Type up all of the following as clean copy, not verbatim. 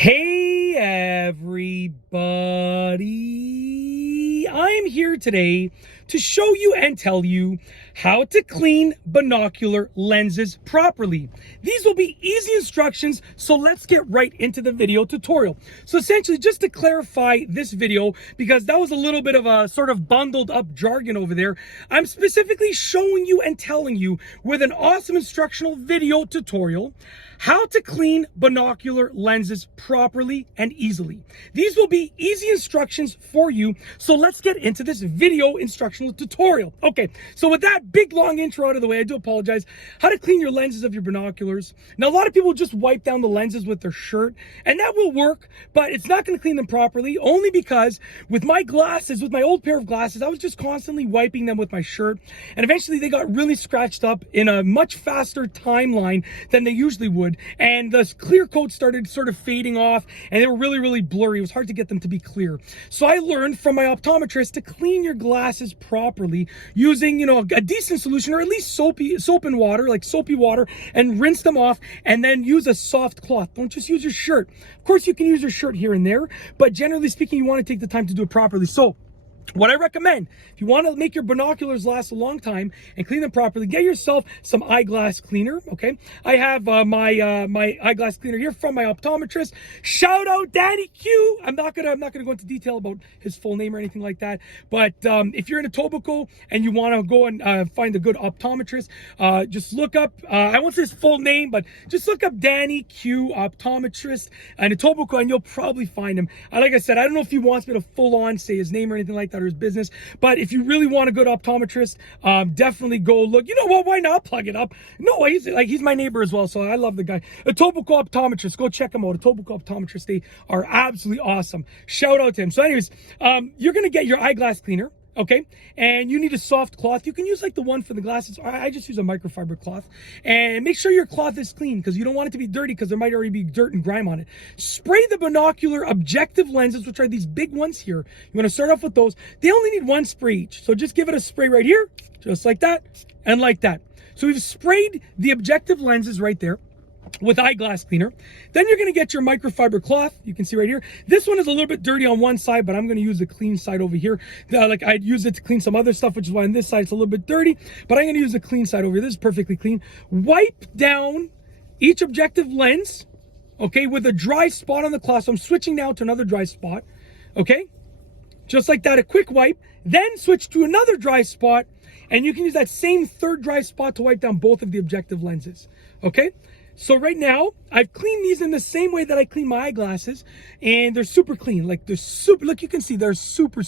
Hey everybody, I'm here today to show you and tell you how to clean binocular lenses properly. These will be easy instructions, so let's get right into the video tutorial. So essentially, just to clarify this video, because that was a little bit of a sort of bundled up jargon over there, I'm specifically showing you and telling you with an awesome instructional video tutorial how to clean binocular lenses properly and easily. These will be easy instructions for you, so let's get into this video instructional tutorial. Okay, so with that big long intro out of the way, I do apologize. How to clean your lenses of your binoculars. Now, a lot of people just wipe down the lenses with their shirt, and that will work, but it's not going to clean them properly, only because with my glasses, with my old pair of glasses, I was just constantly wiping them with my shirt, and eventually they got really scratched up in a much faster timeline than they usually would. And the clear coat started sort of fading off, and they were really blurry. It was hard to get them to be clear. So I learned from my optometrist to clean your glasses properly using, a decent solution, or at least soap and water, like soapy water, and rinse them off, and then use a soft cloth. Don't just use your shirt. Of course, you can use your shirt here and there, but generally speaking, you want to take the time to do it properly. So what I recommend, if you want to make your binoculars last a long time and clean them properly, get yourself some eyeglass cleaner, okay? I have my eyeglass cleaner here from my optometrist. Shout out Danny Q. I'm not gonna go into detail about his full name or anything like that, but if you're in Etobicoke and you want to go and find a good optometrist, just look up, I won't say his full name, but just look up Danny Q optometrist in Etobicoke and you'll probably find him. Like I said, I don't know if he wants me to full on say his name or anything like that, or his business, but if you really want a good optometrist, definitely go look. You know what, why not plug it up? No, he's my neighbor as well, so I love the guy. Etobicoke optometrist, go check him out. Etobicoke optometrist, they are absolutely awesome. Shout out to him. So anyways, you're gonna get your eyeglass cleaner, okay, and you need a soft cloth. You can use like the one for the glasses. I just use a microfiber cloth, and make sure your cloth is clean because you don't want it to be dirty, because there might already be dirt and grime on it. Spray the binocular objective lenses, which are these big ones here. You want to start off with those. They only need one spray each, so just give it a spray right here, just like that and like that. So we've sprayed the objective lenses right there with eyeglass cleaner. Then you're going to get your microfiber cloth. You can see right here, this one is a little bit dirty on one side, but I'm going to use the clean side over here. Like I'd use it to clean some other stuff, which is why on this side it's a little bit dirty, but I'm going to use the clean side over here. This is perfectly clean. Wipe down each objective lens, okay, with a dry spot on the cloth. So I'm switching now to another dry spot, okay, just like that, a quick wipe. Then switch to another dry spot, and you can use that same third dry spot to wipe down both of the objective lenses, okay? So right now, I've cleaned these in the same way that I clean my eyeglasses, and they're super clean. Like they're super, look, you can see they're super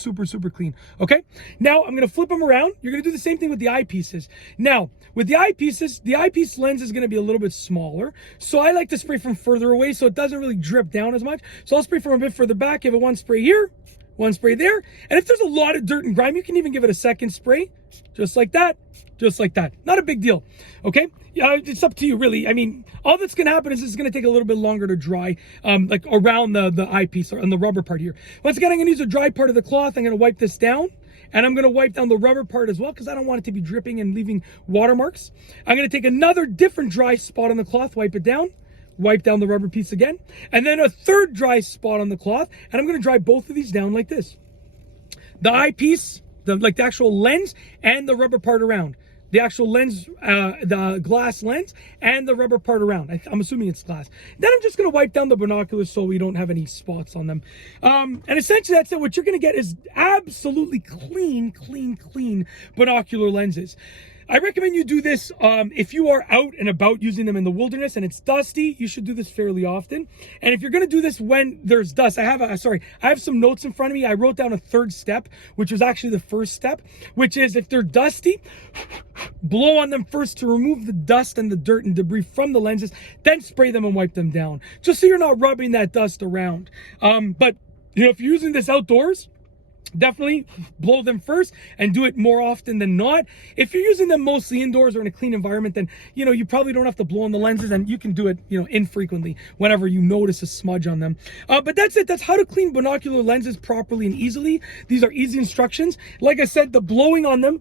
clean, okay? Now I'm gonna flip them around. You're gonna do the same thing with the eyepieces. Now, with the eyepieces, the eyepiece lens is gonna be a little bit smaller. So I like to spray from further away so it doesn't really drip down as much. So I'll spray from a bit further back, give it one spray here, one spray there. And if there's a lot of dirt and grime, you can even give it a second spray, just like that, just like that. Not a big deal, okay? Yeah, it's up to you, really. I mean, all that's going to happen is it's going to take a little bit longer to dry, like around the eyepiece or on the rubber part here. Once again, I'm going to use a dry part of the cloth. I'm going to wipe this down, and I'm going to wipe down the rubber part as well because I don't want it to be dripping and leaving watermarks. I'm going to take another different dry spot on the cloth, wipe it down, wipe down the rubber piece again, and then a third dry spot on the cloth, and I'm going to dry both of these down like this. The eyepiece, like the actual lens, and the rubber part around. The actual lens, the glass lens, and the rubber part around. I'm assuming it's glass. Then I'm just going to wipe down the binoculars so we don't have any spots on them. And essentially that's it. What you're going to get is absolutely clean binocular lenses. I recommend you do this if you are out and about using them in the wilderness and it's dusty. You should do this fairly often. And if you're going to do this when there's dust, I have some notes in front of me. I wrote down a third step, which was actually the first step, which is if they're dusty, blow on them first to remove the dust and the dirt and debris from the lenses, then spray them and wipe them down, just so you're not rubbing that dust around. But if you're using this outdoors, definitely blow them first and do it more often than not. If you're using them mostly indoors or in a clean environment, then you probably don't have to blow on the lenses, and you can do it infrequently whenever you notice a smudge on them. But that's it. That's how to clean binocular lenses properly and easily. These are easy instructions. Like I said, the blowing on them,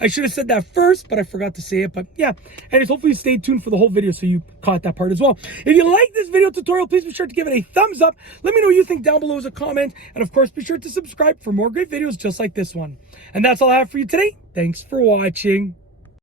I should have said that first, but I forgot to say it. But yeah, and hopefully stay tuned for the whole video so you caught that part as well. If you like this video tutorial, please be sure to give it a thumbs up. Let me know what you think down below as a comment, and of course be sure to subscribe for more great videos just like this one. And that's all I have for you today. Thanks for watching.